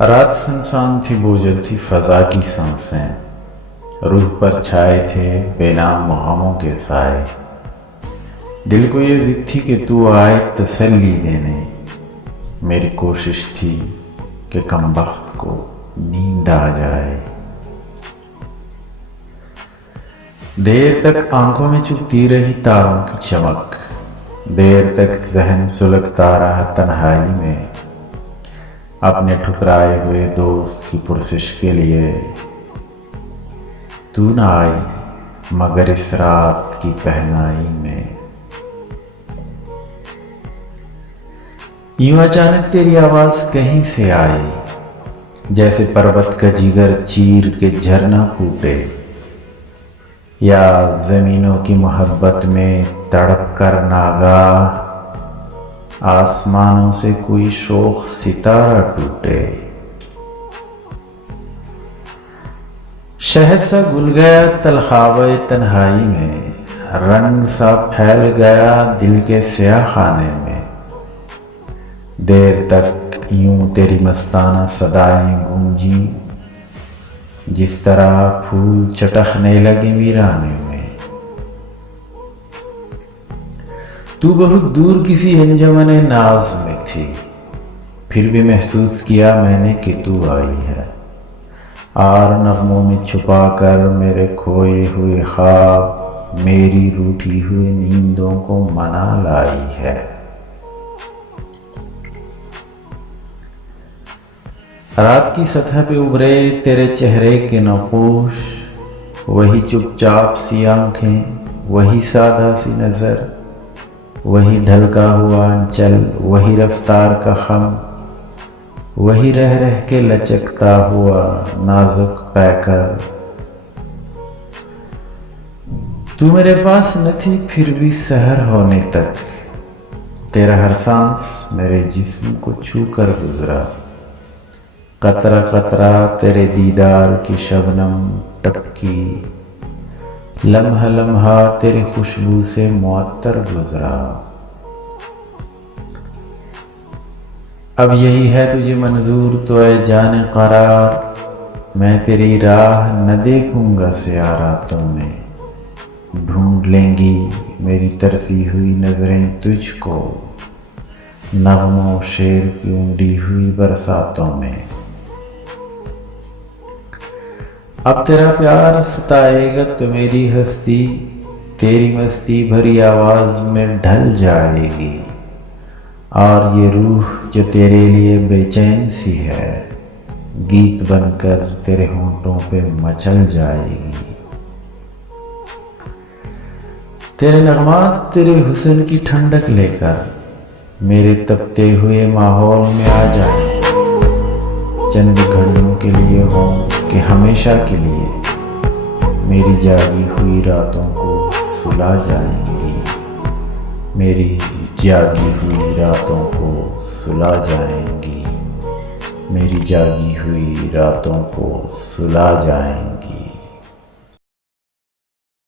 رات سنسان تھی، بوجھل تھی فضا کی سانسیں، روح پر چھائے تھے بے نام غموں کے سائے۔ دل کو یہ ضد تھی کہ تو آئے تسلی دینے، میری کوشش تھی کہ کم بخت کو نیند آ جائے۔ دیر تک آنکھوں میں چبھتی رہی تاروں کی چمک، دیر تک ذہن سلگتا رہا تنہائی میں، اپنے ٹھکرائے ہوئے دوست کی پرسش کے لیے۔ تو نہ آئی مگر اس رات کی پہنائی میں۔ یوں اچانک تیری آواز کہیں سے آئی، جیسے پروت کا جگر چیر کے جھرنا پھوٹے، یا زمینوں کی محبت میں تڑپ کر ناگاہ آسمانوں سے کوئی شوخ ستارہ ٹوٹے۔ شہد سا گل گیا تلخاوے تنہائی میں، رنگ سا پھیل گیا دل کے سیاہ خانے میں۔ دیر تک یوں تیری مستانہ صدائیں گونجیں، جس طرح پھول چٹکنے لگے ویرانے میں۔ تو بہت دور کسی انجمن ناز میں تھی، پھر بھی محسوس کیا میں نے کہ تو آئی ہے، اور نغموں میں چھپا کر میرے کھوئے ہوئے خواب، میری روٹھی ہوئی نیندوں کو منا لائی ہے۔ رات کی سطح پہ ابھرے تیرے چہرے کے نقوش، وہی چپ چاپ سی آنکھیں، وہی سادہ سی نظر، وہی ڈھلکا ہوا انچل، وہی رفتار کا خم، وہی رہ رہ کے لچکتا ہوا نازک پیکر۔ تو میرے پاس نہ تھی پھر بھی سحر ہونے تک، تیرا ہر سانس میرے جسم کو چھو کر گزرا۔ قطرہ قطرہ تیرے دیدار کی شبنم ٹپکی، لمحہ لمحہ تیری خوشبو سے معطر گزرا۔ اب یہی ہے تجھے منظور تو اے جان قرار، میں تیری راہ نہ دیکھوں گا سیاہ راتوں میں۔ ڈھونڈ لیں گی میری ترسی ہوئی نظریں تجھ کو، نغموں شعر کی امڑی ہوئی برساتوں میں۔ اب تیرا پیار ستائے گا تو میری ہستی، تیری مستی بھری آواز میں ڈھل جائے گی، اور یہ روح جو تیرے لیے بے چین سی ہے، گیت بن کر تیرے ہونٹوں پہ مچل جائے گی۔ تیرے نغمات تیرے حسن کی ٹھنڈک لے کر میرے تپتے ہوئے ماحول میں آ جائیں، چند گھڑیوں کے لیے ہوں کہ ہمیشہ کے لیے، میری جاگی ہوئی راتوں کو سلا جائیں گی، میری جاگی ہوئی راتوں کو سلا جائیں گی، میری جاگی ہوئی راتوں کو سلا جائیں گی۔